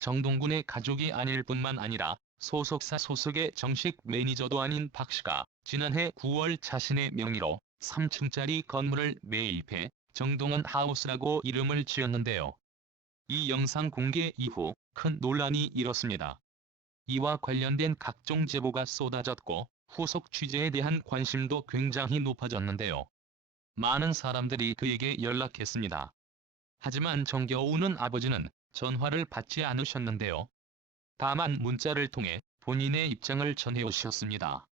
정동군의 가족이 아닐 뿐만 아니라 소속사 소속의 정식 매니저도 아닌 박 씨가 지난해 9월 자신의 명의로 3층짜리 건물을 매입해 정동원 하우스라고 이름을 지었는데요. 이 영상 공개 이후 큰 논란이 일었습니다. 이와 관련된 각종 제보가 쏟아졌고 후속 취재에 대한 관심도 굉장히 높아졌는데요. 많은 사람들이 그에게 연락했습니다. 하지만 정겨우는 아버지는 전화를 받지 않으셨는데요. 다만 문자를 통해 본인의 입장을 전해오셨습니다.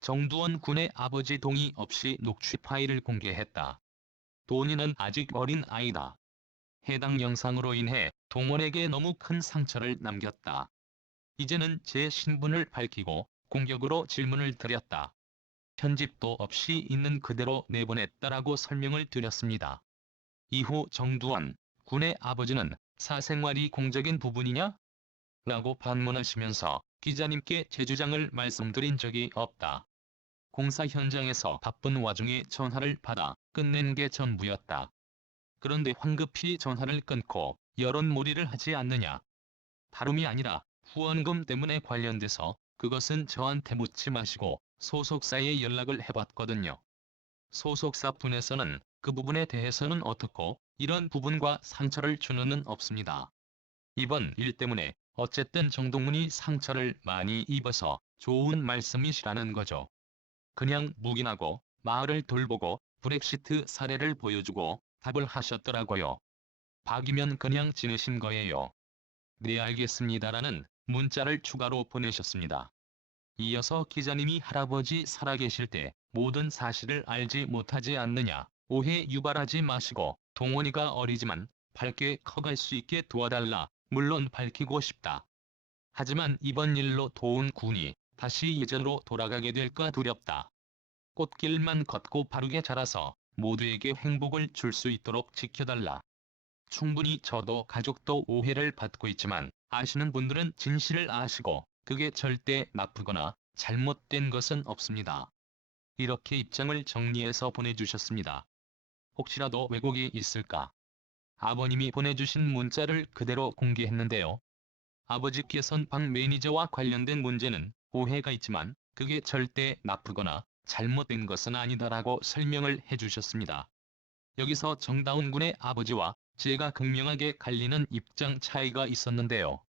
정두원 군의 아버지 동의 없이 녹취 파일을 공개했다. 돈이는 아직 어린 아이다. 해당 영상으로 인해 동원에게 너무 큰 상처를 남겼다. 이제는 제 신분을 밝히고 공격으로 질문을 드렸다. 편집도 없이 있는 그대로 내보냈다라고 설명을 드렸습니다. 이후 정두원 군의 아버지는 사생활이 공적인 부분이냐? 라고 반문하시면서 기자님께 제 주장을 말씀드린 적이 없다. 공사 현장에서 바쁜 와중에 전화를 받아 끝낸 게 전부였다. 그런데 황급히 전화를 끊고 여론몰이를 하지 않느냐. 다름이 아니라 후원금 때문에 관련돼서 그것은 저한테 묻지 마시고 소속사에 연락을 해봤거든요. 소속사 분에서는 그 부분에 대해서는 어떻고 이런 부분과 상처를 주는은 없습니다. 이번 일 때문에 어쨌든 정동훈이 상처를 많이 입어서 좋은 말씀이시라는 거죠. 그냥 묵인하고 마을을 돌보고 브렉시트 사례를 보여주고 답을 하셨더라고요. 박이면 그냥 지내신 거예요. 네 알겠습니다라는 문자를 추가로 보내셨습니다. 이어서 기자님이 할아버지 살아계실 때 모든 사실을 알지 못하지 않느냐, 오해 유발하지 마시고 동원이가 어리지만 밝게 커갈 수 있게 도와달라, 물론 밝히고 싶다. 하지만 이번 일로 도운 군이 다시 예전으로 돌아가게 될까 두렵다. 꽃길만 걷고 바르게 자라서 모두에게 행복을 줄 수 있도록 지켜달라. 충분히 저도 가족도 오해를 받고 있지만 아시는 분들은 진실을 아시고 그게 절대 나쁘거나 잘못된 것은 없습니다. 이렇게 입장을 정리해서 보내주셨습니다. 혹시라도 왜곡이 있을까? 아버님이 보내주신 문자를 그대로 공개했는데요. 아버지께선 박 매니저와 관련된 문제는 오해가 있지만 그게 절대 나쁘거나 잘못된 것은 아니다라고 설명을 해주셨습니다. 여기서 정다운 군의 아버지와 제가 극명하게 갈리는 입장 차이가 있었는데요.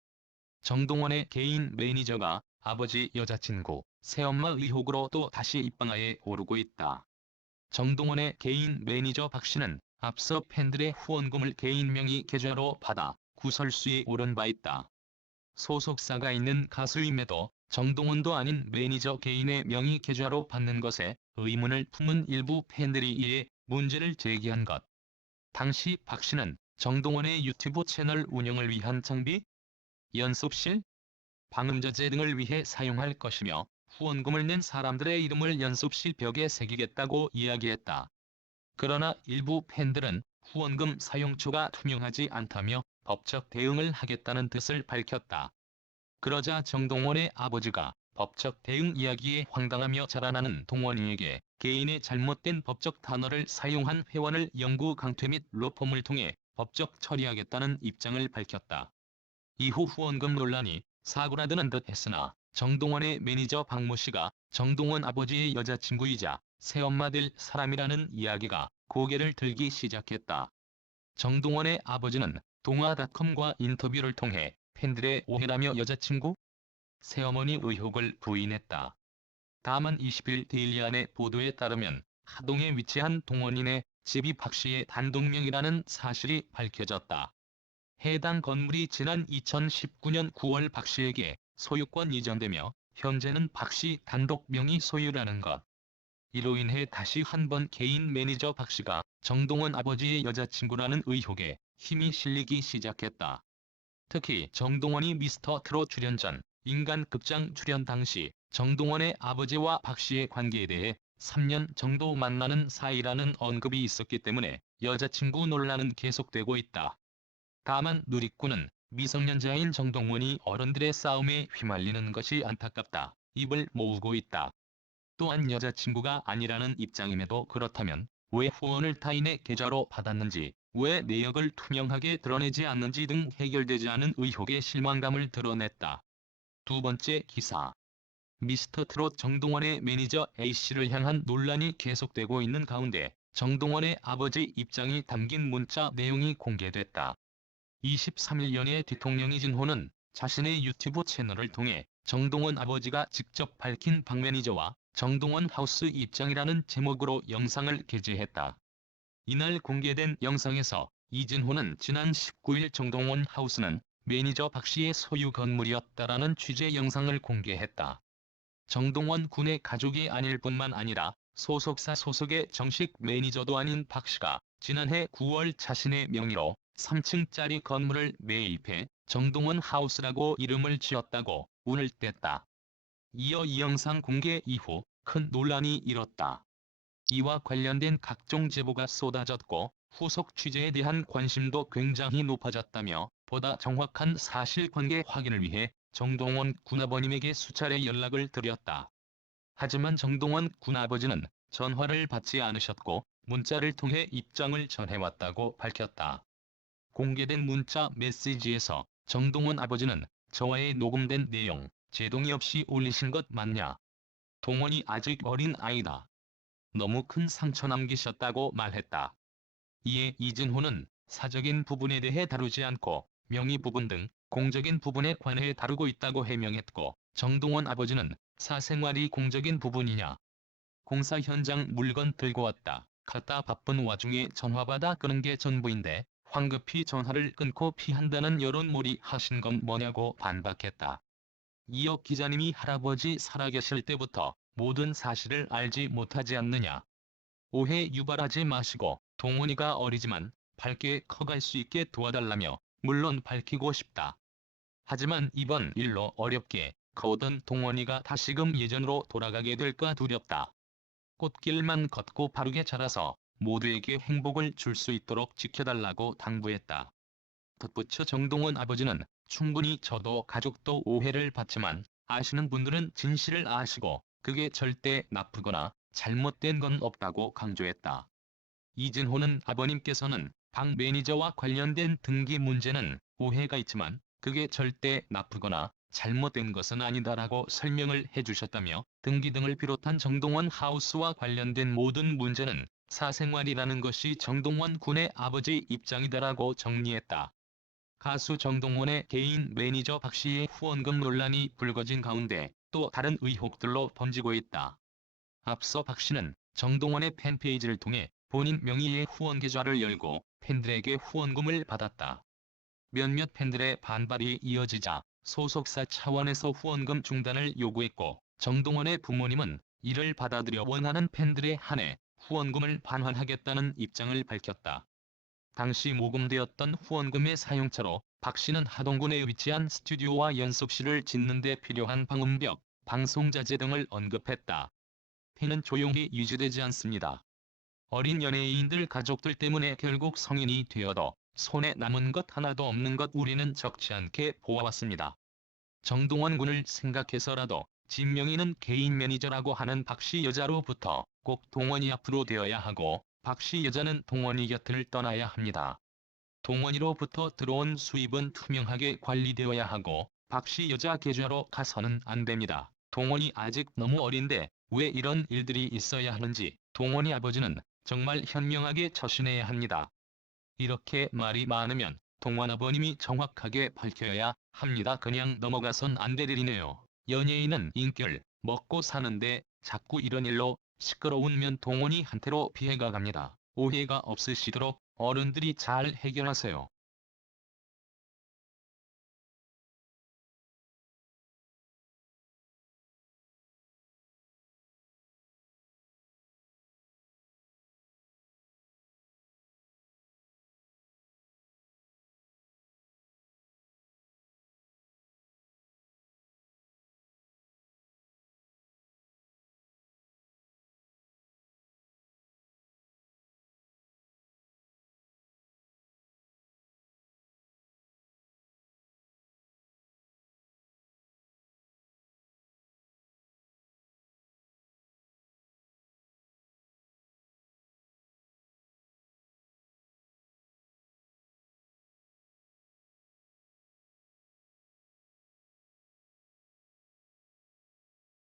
정동원의 개인 매니저가 아버지 여자친구, 새엄마 의혹으로 또 다시 입방아에 오르고 있다. 정동원의 개인 매니저 박 씨는 앞서 팬들의 후원금을 개인 명의 계좌로 받아 구설수에 오른 바 있다. 소속사가 있는 가수임에도 정동원도 아닌 매니저 개인의 명의 계좌로 받는 것에 의문을 품은 일부 팬들이 이에 문제를 제기한 것. 당시 박 씨는 정동원의 유튜브 채널 운영을 위한 장비, 연습실, 방음자재 등을 위해 사용할 것이며 후원금을 낸 사람들의 이름을 연습실 벽에 새기겠다고 이야기했다. 그러나 일부 팬들은 후원금 사용처가 투명하지 않다며 법적 대응을 하겠다는 뜻을 밝혔다. 그러자 정동원의 아버지가 법적 대응 이야기에 황당하며 자라나는 동원이에게 개인의 잘못된 법적 단어를 사용한 회원을 영구 강퇴 및 로펌을 통해 법적 처리하겠다는 입장을 밝혔다. 이후 후원금 논란이 사고나드는 듯 했으나 정동원의 매니저 박모 씨가 정동원 아버지의 여자친구이자 새엄마 될 사람이라는 이야기가 고개를 들기 시작했다. 정동원의 아버지는 동아닷컴과 인터뷰를 통해 팬들의 오해라며 여자친구, 새어머니 의혹을 부인했다. 다만 20일 데일리안의 보도에 따르면 하동에 위치한 동원인의 집이 박 씨의 단독명이라는 사실이 밝혀졌다. 해당 건물이 지난 2019년 9월 박 씨에게 소유권 이전되며 현재는 박 씨 단독 명의 소유라는 것. 이로 인해 다시 한번 개인 매니저 박 씨가 정동원 아버지의 여자친구라는 의혹에 힘이 실리기 시작했다. 특히 정동원이 미스터 트롯 출연 전 인간극장 출연 당시 정동원의 아버지와 박 씨의 관계에 대해 3년 정도 만나는 사이라는 언급이 있었기 때문에 여자친구 논란은 계속되고 있다. 다만 누리꾼은 미성년자인 정동원이 어른들의 싸움에 휘말리는 것이 안타깝다. 입을 모으고 있다. 또한 여자친구가 아니라는 입장임에도 그렇다면 왜 후원을 타인의 계좌로 받았는지 왜 내역을 투명하게 드러내지 않는지 등 해결되지 않은 의혹에 실망감을 드러냈다. 두 번째 기사. 미스터트롯 정동원의 매니저 A씨를 향한 논란이 계속되고 있는 가운데 정동원의 아버지 입장이 담긴 문자 내용이 공개됐다. 23일 연예 대통령 이진호는 자신의 유튜브 채널을 통해 정동원 아버지가 직접 밝힌 박 매니저와 정동원 하우스 입장이라는 제목으로 영상을 게재했다. 이날 공개된 영상에서 이진호는 지난 19일 정동원 하우스는 매니저 박씨의 소유 건물이었다라는 취재 영상을 공개했다. 정동원 군의 가족이 아닐 뿐만 아니라 소속사 소속의 정식 매니저도 아닌 박씨가 지난해 9월 자신의 명의로 3층짜리 건물을 매입해 정동원 하우스라고 이름을 지었다고 운을 뗐다. 이어 이 영상 공개 이후 큰 논란이 일었다. 이와 관련된 각종 제보가 쏟아졌고 후속 취재에 대한 관심도 굉장히 높아졌다며 보다 정확한 사실관계 확인을 위해 정동원 군아버님에게 수차례 연락을 드렸다. 하지만 정동원 군아버지는 전화를 받지 않으셨고 문자를 통해 입장을 전해왔다고 밝혔다. 공개된 문자 메시지에서 정동원 아버지는 저와의 녹음된 내용 제 동의 없이 올리신 것 맞냐? 동원이 아직 어린 아이다. 너무 큰 상처 남기셨다고 말했다. 이에 이진호는 사적인 부분에 대해 다루지 않고 명의 부분 등 공적인 부분에 관해 다루고 있다고 해명했고 정동원 아버지는 사생활이 공적인 부분이냐? 공사 현장 물건 들고 왔다 갔다 바쁜 와중에 전화받아 끄는 게 전부인데 황급히 전화를 끊고 피한다는 여론몰이 하신 건 뭐냐고 반박했다. 이어 기자님이 할아버지 살아계실 때부터 모든 사실을 알지 못하지 않느냐. 오해 유발하지 마시고 동원이가 어리지만 밝게 커갈 수 있게 도와달라며 물론 밝히고 싶다. 하지만 이번 일로 어렵게 커오던 동원이가 다시금 예전으로 돌아가게 될까 두렵다. 꽃길만 걷고 바르게 자라서 모두에게 행복을 줄 수 있도록 지켜달라고 당부했다. 덧붙여 정동원 아버지는 충분히 저도 가족도 오해를 받지만 아시는 분들은 진실을 아시고 그게 절대 나쁘거나 잘못된 건 없다고 강조했다. 이진호는 아버님께서는 박 매니저와 관련된 등기 문제는 오해가 있지만 그게 절대 나쁘거나 잘못된 것은 아니다라고 설명을 해주셨다며 등기 등을 비롯한 정동원 하우스와 관련된 모든 문제는 사생활이라는 것이 정동원 군의 아버지 입장이다라고 정리했다. 가수 정동원의 개인 매니저 박씨의 후원금 논란이 불거진 가운데 또 다른 의혹들로 번지고 있다. 앞서 박씨는 정동원의 팬페이지를 통해 본인 명의의 후원 계좌를 열고 팬들에게 후원금을 받았다. 몇몇 팬들의 반발이 이어지자 소속사 차원에서 후원금 중단을 요구했고 정동원의 부모님은 이를 받아들여 원하는 팬들에 한해 후원금을 반환하겠다는 입장을 밝혔다. 당시 모금되었던 후원금의 사용처로 박씨는 하동군에 위치한 스튜디오와 연습실을 짓는 데 필요한 방음벽, 방송자재 등을 언급했다. 팬은 조용히 유지되지 않습니다. 어린 연예인들 가족들 때문에 결국 성인이 되어도 손에 남은 것 하나도 없는 것 우리는 적지 않게 보아왔습니다. 정동원 군을 생각해서라도 진명이는 개인 매니저라고 하는 박씨 여자로부터 꼭 동원이 앞으로 되어야 하고 박씨 여자는 동원이 곁을 떠나야 합니다. 동원이로부터 들어온 수입은 투명하게 관리되어야 하고 박씨 여자 계좌로 가서는 안 됩니다. 동원이 아직 너무 어린데 왜 이런 일들이 있어야 하는지 동원이 아버지는 정말 현명하게 처신해야 합니다. 이렇게 말이 많으면 동원 아버님이 정확하게 밝혀야 합니다. 그냥 넘어가선 안 될 일이네요. 연예인은 인결, 먹고 사는데 자꾸 이런 일로 시끄러우면 동원이 한테로 피해가 갑니다. 오해가 없으시도록 어른들이 잘 해결하세요.